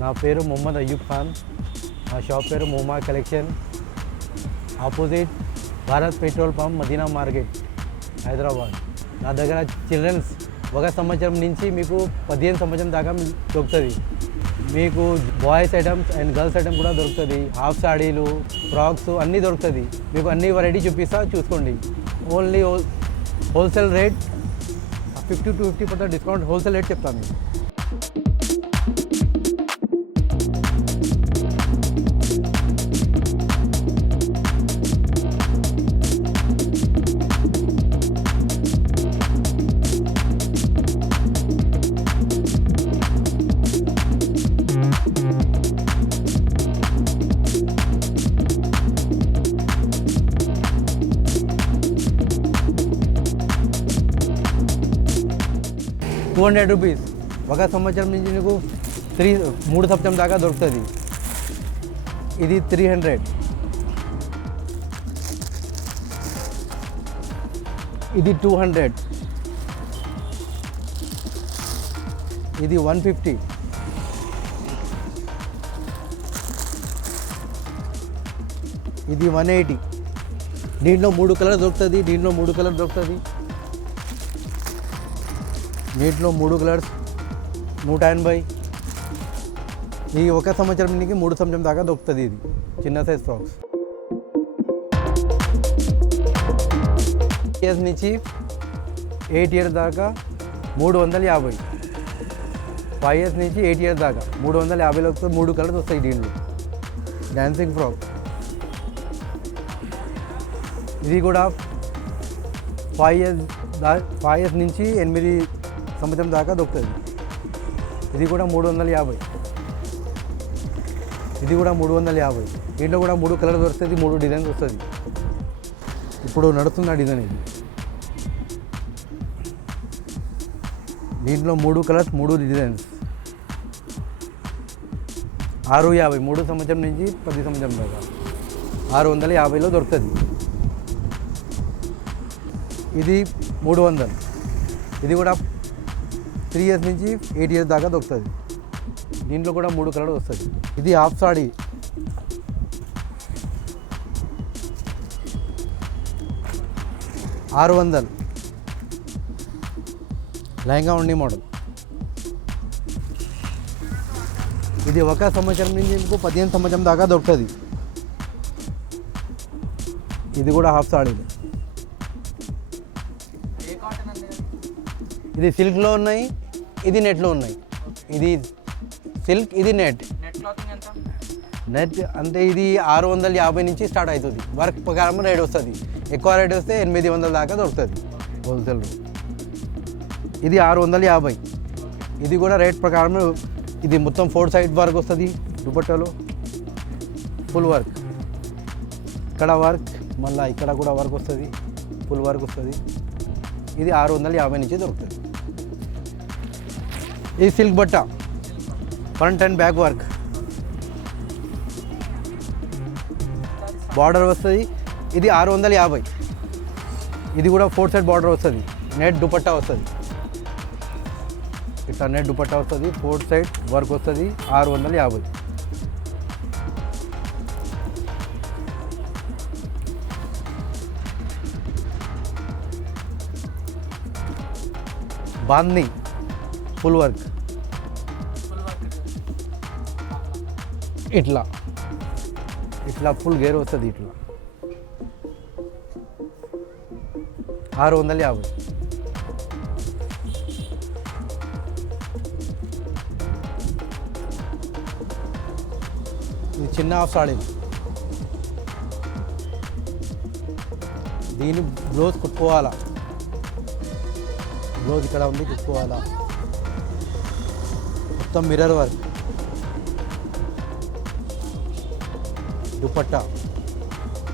నా పేరు మొహమ్మద్ అయ్యూబ్ ఖాన్. నా షాప్ పేరు Moma collection, opposite Bharat petrol pump, Madina market, Hyderabad. నా దగ్గర చిల్డ్రన్స్ 1 సంవత్సరం నుంచి మీకు 15 సంవత్సరం దాకా దొరుకుతుంది. మీకు boys items and girls item కూడా దొరుకుతుంది. హాఫ్ సాడీలు, ఫ్రాక్స్ అన్నీ దొరుకుతుంది. మీకు అన్ని వెరైటీ చూపిస్తా, చూసుకోండి. ఓన్లీ హోల్సేల్ రేట్ 50 to 50% డిస్కౌంట్ హోల్సేల్ రేట్ చెప్తాను. ₹200. 1 సంవత్సరం నుంచి నీకు 3 సంవత్సరం దాకా దొరుకుతుంది. ఇది 300. ఇది 200. ఇది 150. ఇది 180. దీంట్లో 3 కలర్ దొరుకుతుంది. దీంట్లో 3 కలర్ దొరుకుతుంది. నీటిలో 3 కలర్స్ 180. ఈ 1 సంవత్సరం నుంచి 3 సంవత్సరం దాకా దొరుకుతుంది. ఇది చిన్న సైజ్ ఫ్రాక్స్. ఇయర్స్ నుంచి 8 ఇయర్స్ దాకా 350. 5 ఇయర్స్ నుంచి 8 ఇయర్స్ దాకా 350లో వస్తుంది. 3 కలర్స్ వస్తాయి దీంట్లో. Dancing frock. ఇది కూడా 5 ఇయర్స్ నుంచి 8 సంవత్సరం దాకా దొరుకుతుంది. ఇది కూడా 350. ఇది కూడా 350. దీంట్లో కూడా 3 కలర్స్ వస్తుంది. 3 డిజైన్స్ వస్తుంది. ఇప్పుడు నడుస్తున్న డిజైన్ ఇది. దీంట్లో 3 కలర్స్ 3 డిజైన్స్. 650. 3 సంవత్సరం నుంచి 10 సంవత్సరం దాకా 650లో దొరుకుతుంది. ఇది 300. ఇది కూడా 3 ఇయర్స్ నుంచి 8 ఇయర్స్ దాకా దొరుకుతుంది. దీంట్లో కూడా 3 కలర్ వస్తుంది. ఇది హాఫ్ సాడీ. $600. లెహంగా ఉండి మోడల్. ఇది 1 సంవత్సరం నుంచి మీకు 15 సంవత్సరం దాకా దొరుకుతుంది. ఇది కూడా హాఫ్ సాడీలు. ఇది సిల్క్లో ఉన్నాయి, ఇది నెట్లో ఉన్నాయి. ఇది సిల్క్, ఇది నెట్. నెట్ అంటే ఇది 650 నుంచి స్టార్ట్ అవుతుంది. వర్క్ ప్రకారం రేట్ వస్తుంది. ఎక్కువ రేట్ వస్తే 800 దాకా దొరుకుతుంది హోల్సేల్. ఇది 650. ఇది కూడా రేట్ ప్రకారం. ఇది మొత్తం 4 సైడ్ వర్క్ వస్తుంది. దుపట్టాలో ఫుల్ వర్క్. ఇక్కడ వర్క్, మళ్ళీ ఇక్కడ కూడా వర్క్ వస్తుంది. ఫుల్ వర్క్ వస్తుంది. ఇది 650 నుంచి దొరుకుతుంది. ఇది సిల్క్ బట్ట, front and back work. Border వస్తుంది. ఇది 650. ఇది కూడా 4 సైడ్ బార్డర్ వస్తుంది. నెట్ దుపట్టా వస్తుంది. ఇట్లా నెట్ దుపట్టా వస్తుంది. 4 సైడ్ వర్క్ వస్తుంది. 650. Bandhani full work. ఇట్లా ఇట్లా ఫుల్ గేర్ వస్తుంది. ఇట్లా 650. ఇది చిన్న హాఫ్ సాడీ. దీని బ్లౌజ్ కుట్టుకోవాలా. బ్లౌజ్ ఇక్కడ ఉంది, కుట్టుకోవాలా. మొత్తం మిర్రర్ వర్క్. దుపట్టా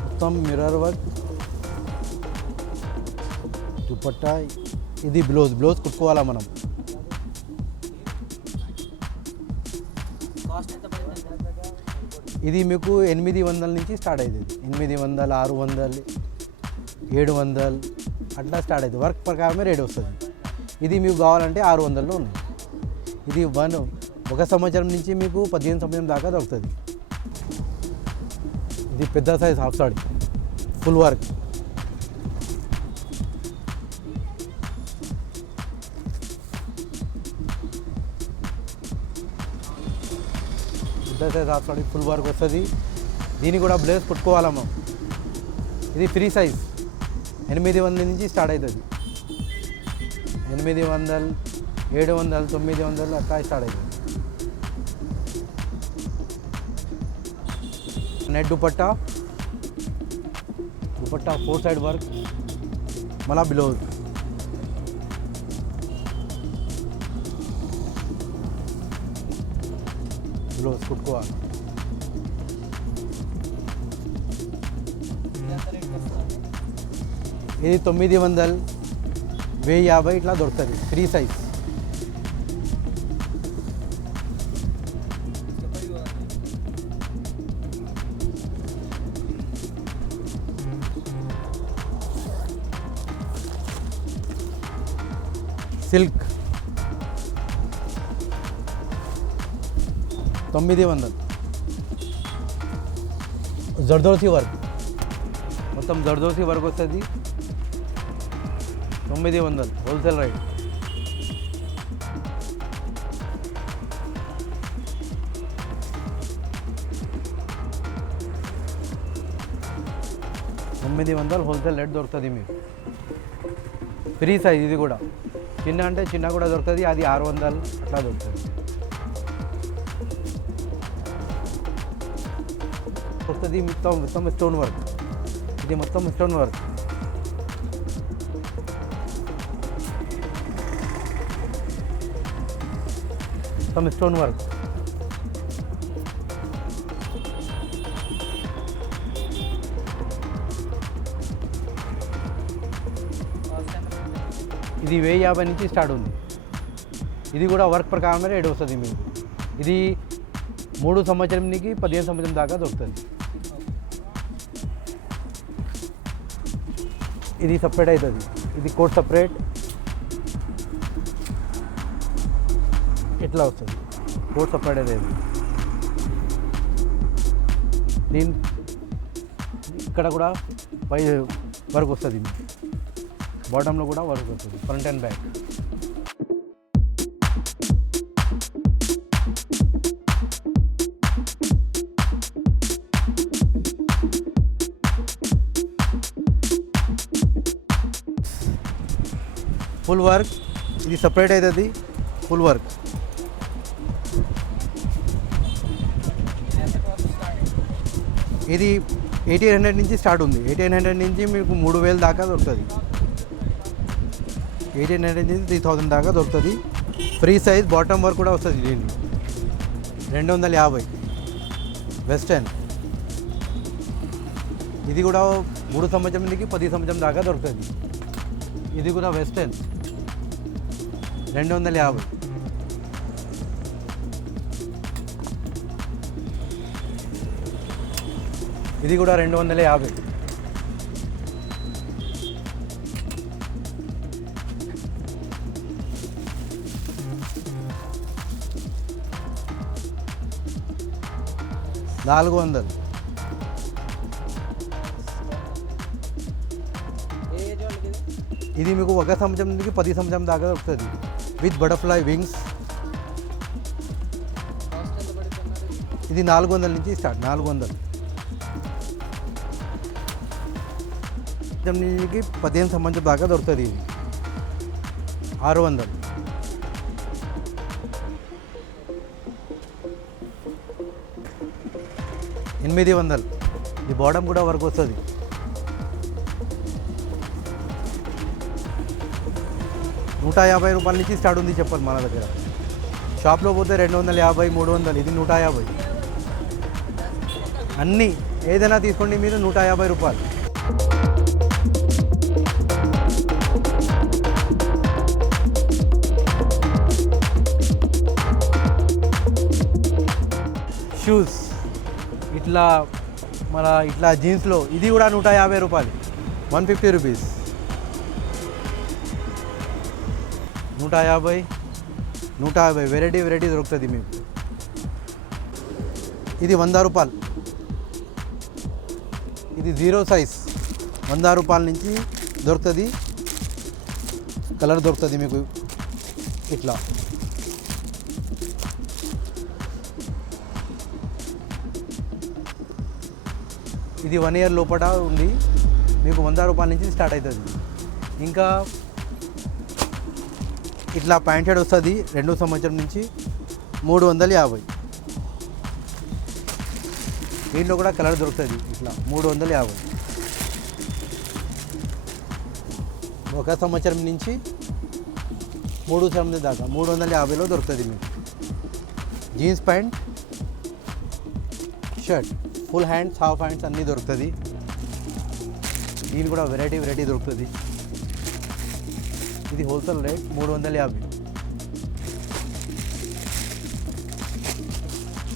మొత్తం మిర్రర్ వర్క్. దుపట్టా. ఇది బ్లౌజ్ కుట్టుకోవాలా మనం. ఇది మీకు 800 నుంచి స్టార్ట్ అవుతుంది. 800, 600, 700 అట్లా స్టార్ట్ అవుతుంది. వర్క్ ప్రకారమే రేట్ వస్తుంది. ఇది మీకు కావాలంటే 600లో ఉంది. ఇది ఒక సంవత్సరం నుంచి మీకు 15 సంవత్సరం దాకా దొరుకుతుంది. ఇది పెద్ద size half sari full work. పెద్ద size half sari full work వస్తుంది. దీన్ని కూడా బ్లేజ్ కుట్టుకోవాలమ్మా. ఇది ఫ్రీ సైజ్ 800 నుంచి స్టార్ట్ అవుతుంది. 800, 700, 900 అట్లా స్టార్ట్ అవుతుంది. నెట్ దుపట్టా 4 సైడ్ వర్క్ మళ్ళా బ్లౌజ్. బ్లౌజ్ కుట్టుకోవాలి. ఇది 900, 1050 ఇట్లా దొరుకుతుంది ఫ్రీ సైజ్. సిల్క్ 900. జర్దోసి వర్క్ మొత్తం జర్దోసి వర్క్ వస్తుంది. 900 హోల్సేల్ రేట్. హోల్సేల్ రేట్ దొరుకుతుంది మీకు. ఫ్రీ సైజ్ ఇది కూడా. చిన్న అంటే చిన్న కూడా దొరుకుతుంది. అది 600 అట్లా దొరుకుతుంది. వస్తుంది మొత్తం స్టోన్ వర్క్. ఇది మొత్తం స్టోన్ వర్క్. మొత్తం స్టోన్ వర్క్. ఇది 1050 నుంచి స్టార్ట్ ఉంది. ఇది కూడా వర్క్ ప్రకారమే రేట్ వస్తుంది మీకు. ఇది 3 సంవత్సరం నుంచి 15 సంవత్సరం దాకా దొరుకుతుంది. ఇది సపరేట్ అవుతుంది. ఇది కోట్ సపరేట్ ఇట్లా వస్తుంది. కోట్ సపరేట్ అవుతుంది. దీని ఇక్కడ కూడా పై వర్క్ వస్తుంది. బాటంలో కూడా వర్క్ వస్తుంది. Front and back. Full work. ఇది సపరేట్ అవుతుంది. Full work. ఇది 1800 నుంచి స్టార్ట్ ఉంది. 1800 నుంచి మీకు 3000 దాకా దొరుకుతుంది. 1800 నుంచి 3000 దాకా దొరుకుతుంది. ఫ్రీ సైజ్ బాటమ్ వర్క్ కూడా వస్తుంది. దీన్ని 250 వెస్టర్న్. ఇది కూడా 3 సంవత్సరం నుంచి 10 సంవత్సరం దాకా దొరుకుతుంది. ఇది కూడా వెస్టర్న్ 250. ఇది కూడా 250. $400. ఇది మీకు 1 సంవత్సరం నుంచి 10 సంవత్సరం దాకా దొరుకుతుంది. With butterfly wings. ఇది 400 నుంచి స్టార్ట్. 400 నుంచి 15 సంవత్సరం దాకా దొరుకుతుంది. ఇది 600. $800. ఈ బాటమ్ కూడా వర్క్ వస్తుంది. ₹150 నుంచి స్టార్ట్ ఉంది చెప్పాలి మన దగ్గర. షాప్లో పోతే 250, 300. ఇది 150. అన్నీ ఏదైనా తీసుకోండి మీరు ₹150. షూస్ ఇట్లా మన ఇట్లా జీన్స్లో ఇది కూడా ₹150. 150 రూపీస్. 150. 150 వెరైటీ దొరుకుతుంది మీకు. ఇది 100 రూపాయలు. ఇది 0 సైజ్ 100 రూపాయల నుంచి దొరుకుతుంది. కలర్ దొరుకుతుంది మీకు ఇట్లా. ఇది 1 ఇయర్ లోపల ఉంది మీకు. 100 రూపాయల నుంచి స్టార్ట్ అవుతుంది. ఇంకా ఇట్లా ప్యాంట్ షర్ట్ వస్తుంది 2 సంవత్సరం నుంచి 350. దీంట్లో కూడా కలర్ దొరుకుతుంది ఇట్లా 350. 1 సంవత్సరం నుంచి 3 సంవత్సరం దాకా 350లో దొరుకుతుంది మీకు. Jeans pant shirt full hands half hands అన్నీ దొరుకుతుంది. దీని కూడా వెరైటీ దొరుకుతుంది. ఇది హోల్సేల్ రేట్ 350.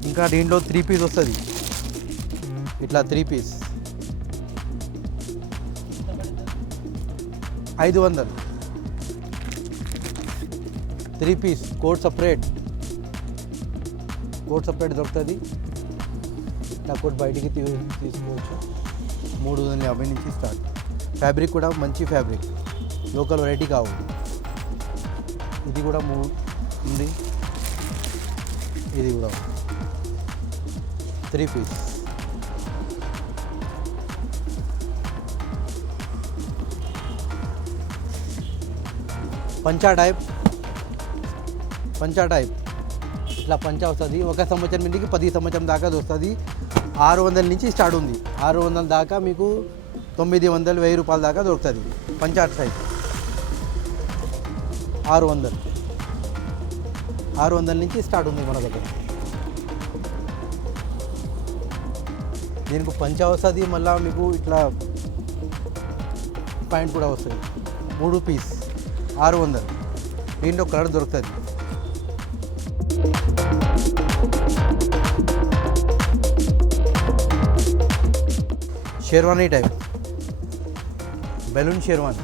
ఇంకా దీంట్లో 3 పీస్ వస్తుంది ఇట్లా 3 పీస్ 500. 3 పీస్ కోట్ సపరేట్ దొరుకుతుంది. ఇట్లా కోట్ బయటికి తీసుకోవచ్చు. 350 నుంచి స్టార్ట్. ఫ్యాబ్రిక్ కూడా మంచి ఫ్యాబ్రిక్, లోకల్ వెరైటీ కావు. ఇది కూడా ఉంది. ఇది కూడా 3 పీస్. పంచా టైప్ ఇట్లా పంచా వస్తుంది. 1 సంవత్సరం నుండి 10 సంవత్సరం దాకా వస్తుంది. 600 నుంచి స్టార్ట్ ఉంది. 600 దాకా మీకు 900 1000 రూపాయల దాకా దొరుకుతుంది. పంచా సైజ్ 600 నుంచి స్టార్ట్ ఉంది మన దగ్గర. దీనికి పంచా వస్తుంది. మళ్ళీ మీకు ఇట్లా ప్యాంట్ కూడా వస్తుంది. 3 పీస్ 600. దీంట్లో కలర్ దొరుకుతుంది. Sherwani type balloon sherwani.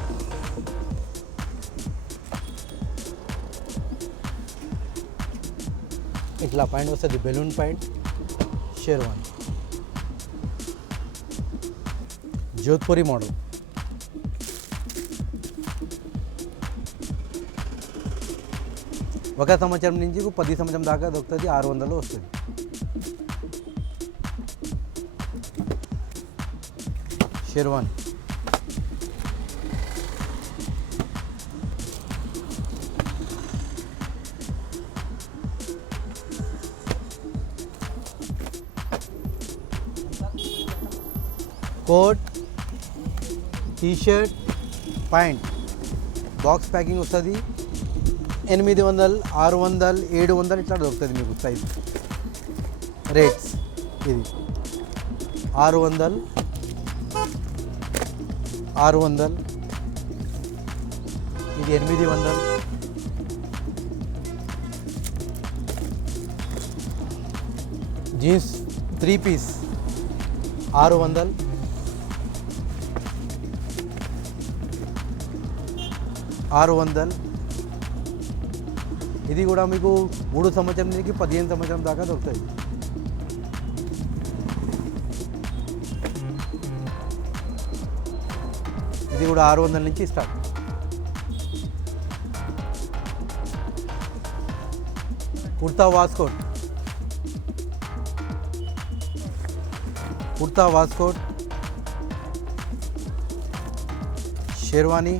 ఇట్లా ప్యాంట్ వస్తుంది. Balloon pant sherwani Jodhpuri model. ఒక సంవత్సరం నుంచి 10 సంవత్సరం దాకా దొరుకుతుంది. 600లో వస్తుంది. Sherwani coat t shirt pant box packing వస్తుంది. 800 600 700 ఇట్లా దొరుకుతుంది మీకు సైజ్. రేట్స్ ఇది 600 ఇది 800. Jeans 3 piece 600. ఇది కూడా మీకు 3 సంవత్సరం నుంచి 15 సంవత్సరం దాకా దొరుకుతాయి. ఇది కూడా 600 నుంచి స్టార్ట్. కుర్తా వాస్కోట్ షేర్వానీ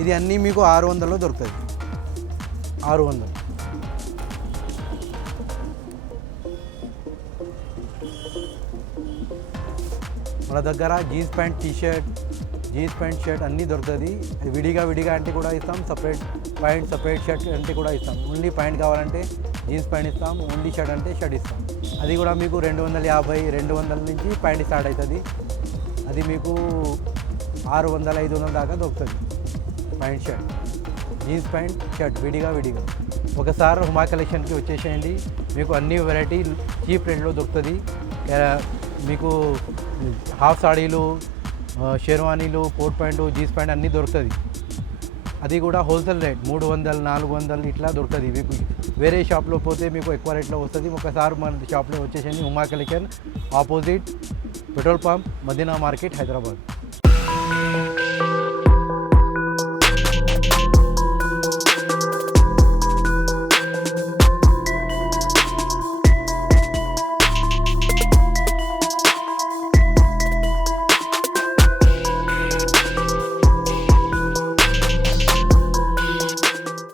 ఇది అన్నీ మీకు 600లో దొరుకుతుంది. 600. మన దగ్గర jeans pant t shirt jeans pant shirt అన్నీ దొరుకుతుంది. విడిగా అంటే కూడా ఇస్తాం. సపరేట్ ప్యాంట్ సపరేట్ షర్ట్ అంటే కూడా ఇస్తాం. ఓన్లీ ప్యాంట్ కావాలంటే జీన్స్ ప్యాంట్ ఇస్తాం. ఓన్లీ షర్ట్ అంటే షర్ట్ ఇస్తాం. అది కూడా మీకు 250 200 నుంచి ప్యాంట్ స్టార్ట్ అవుతుంది. అది మీకు 600 500 దాకా దొరుకుతుంది. Pant shirt jeans pant shirt విడిగా ఒకసారి హుమా కలెక్షన్కి వచ్చేసేయండి. మీకు అన్ని వెరైటీ చీప్ రేట్లో దొరుకుతుంది. మీకు హాఫ్ సాడీలు షెర్వానీలు, కోట్ ప్యాంటు, జీన్స్ ప్యాంట్ అన్నీ దొరుకుతుంది. అది కూడా హోల్సేల్ రేట్ 300, 400 ఇట్లా దొరుకుతుంది. మీకు వేరే షాప్లో పోతే మీకు ఎక్కువ రేట్లో వస్తుంది. ఒకసారి మన షాప్లో వచ్చేసి Uma collection, opposite petrol pump, Madina market, Hyderabad.